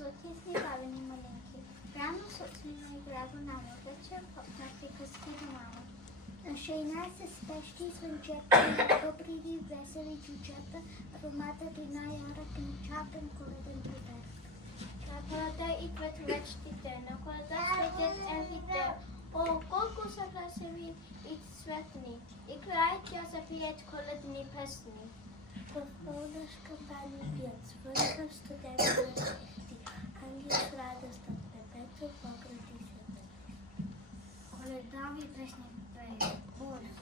златисти бавени маленки. Рано сутрина играло намо, вечер попнати къски до мамо. На 16 спещи звънчета, добри весели чучета, аромата вина ярък и чакан коледен припев. На коледа идват речтите, на коледа светят елфите. О, колко са красиви и цветни! Играят я запият коледни песни. В полнашка пани пият, свързва студентите летти, ангел с радост от небето погради света. Коледови песни пеят, Боже,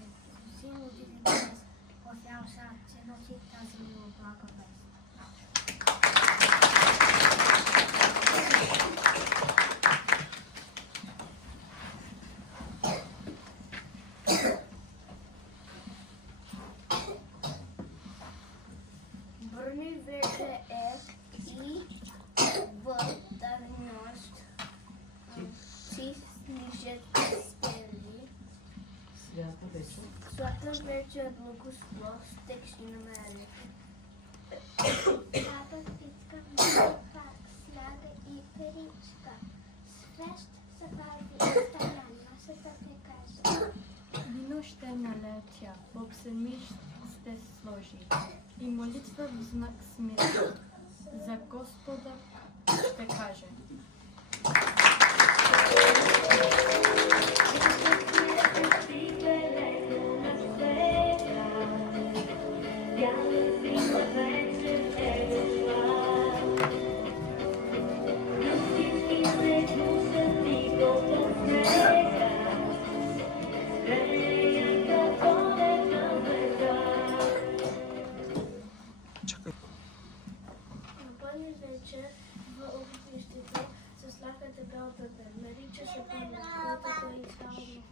силно ти днес, посял сърце носи тази мила благовест. Бърни вече е и в давност си снижат стели. Свята вече благослов стекши намери. Папа писка мъка, сляга и перичка. Свещ се бави и стая, масата прикажа. Вино ще налетя, Бог се миш ще сложи. И молитва в знак смирение за Господа ще каже. В огнището се слага дебелата, нарича се пълната и само.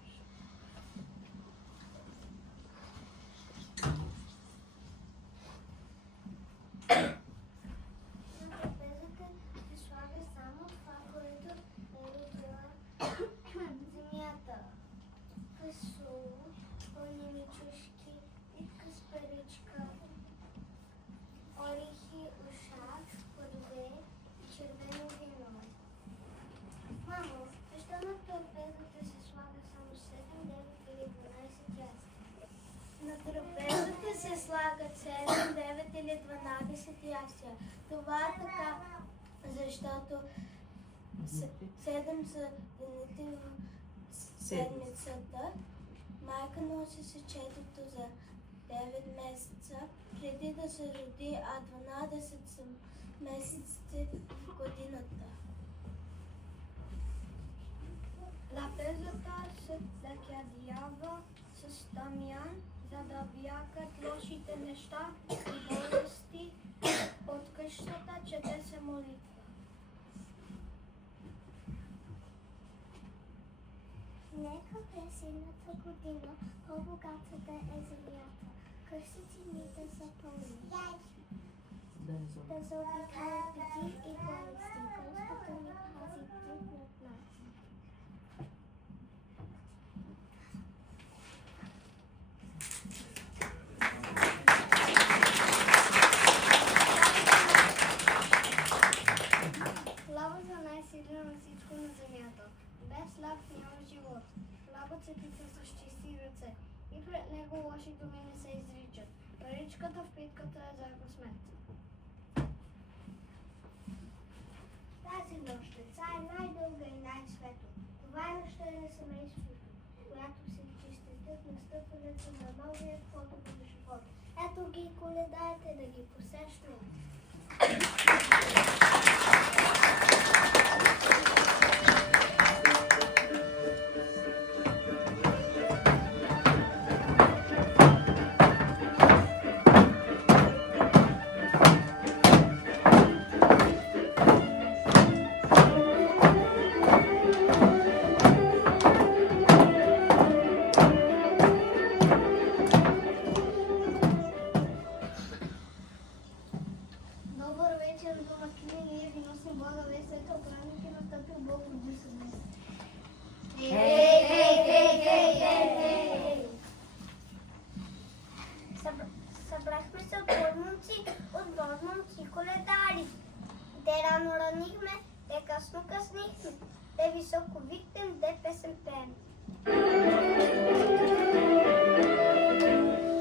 На трапезата се слага само това, което е родила земята. Фасол, пълнени чушки, итка с паричка, орехи, ушак, плодове и червено вино. Мамо, защо на трапезата се слага само 7, 9 или 12 ястия? На трапезата се слагат 7, 9 или 12 ястия. Това е така, защото 7 са дените в седмицата. Майка носи сечетото за 9 месеца, преди да се роди, а 12 са месеците в годината. Трапезата се закядява с тамян, за да бягат лошите неща и болести от къщата, чете се молитва. Нека през едната година по-богата да е земята, къщите ни да са пълни. Да заобикалят беди и болести, Господ ни пази пред над нас. Слава за най-силен на всичко на земята. Без слав няма живот. Хлябът се пипа с чисти ръце и пред него лоши думи не се изричат. Паричката в питката е за късмет. Тази нощица е най-дълга и най-светла. Това е нощта на семейството, която се чистите в настъпването на новия по-добър живот. Ето ги коледайте да ги посещаме. Събрахме се от Бормунци, коледари. Те рано рано ранихме, де късно къснихме, де високо викнем, де песен пеем.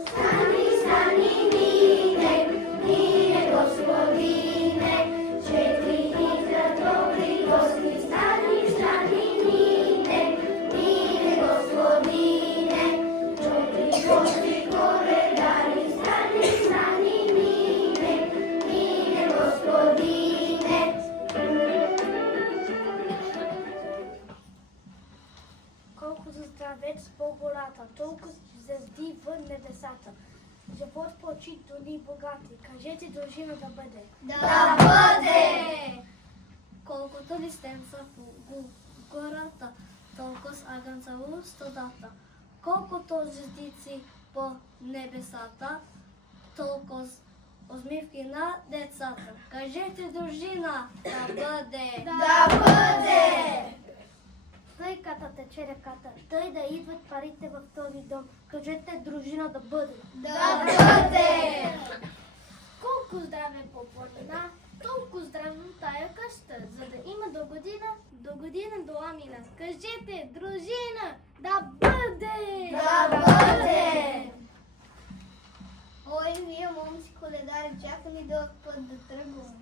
Stani, stani, mine Gospodine, četiri litra dobri gosti. Stani, stani, mine Gospodine, četiri gosti koledari. Stani, stani, mine Gospodine. Колко за здравец по гората, толкова звезди в небесата. Живот почит дуни богати, кажете дружина да бъде. Да бъде! Колкото листенца по гората, толкова с агънца у стодата. Колкото звездици по небесата, толкова усмивки на децата. Кажете дружина да бъде. Да бъде! Тъйката тече реката, тъй да идват парите в този дом. Кажете дружина да бъде. Да бъде! Колко здраве по планина, толкова здраве тая къща, за да има до година до амина. Кажете дружина да бъде! Да бъде! Ой, вие момци коледари, чака ми дълъг път да тръгвам.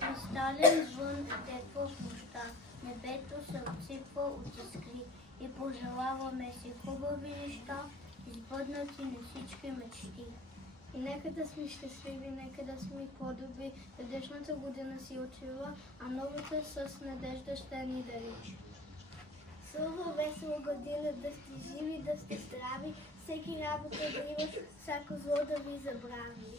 Кристален звън теква в нощта, небето се отсипва от искри и пожелаваме си хубави неща, избъднати на всички мечти. И нека да сме щастливи, нека да сме по-добри. Предишната година си отива, а новата с надежда ще ни дари. Сълва весела година, да сте живи, да сте здрави, всеки работа да имаш, всяко зло да ви забрави.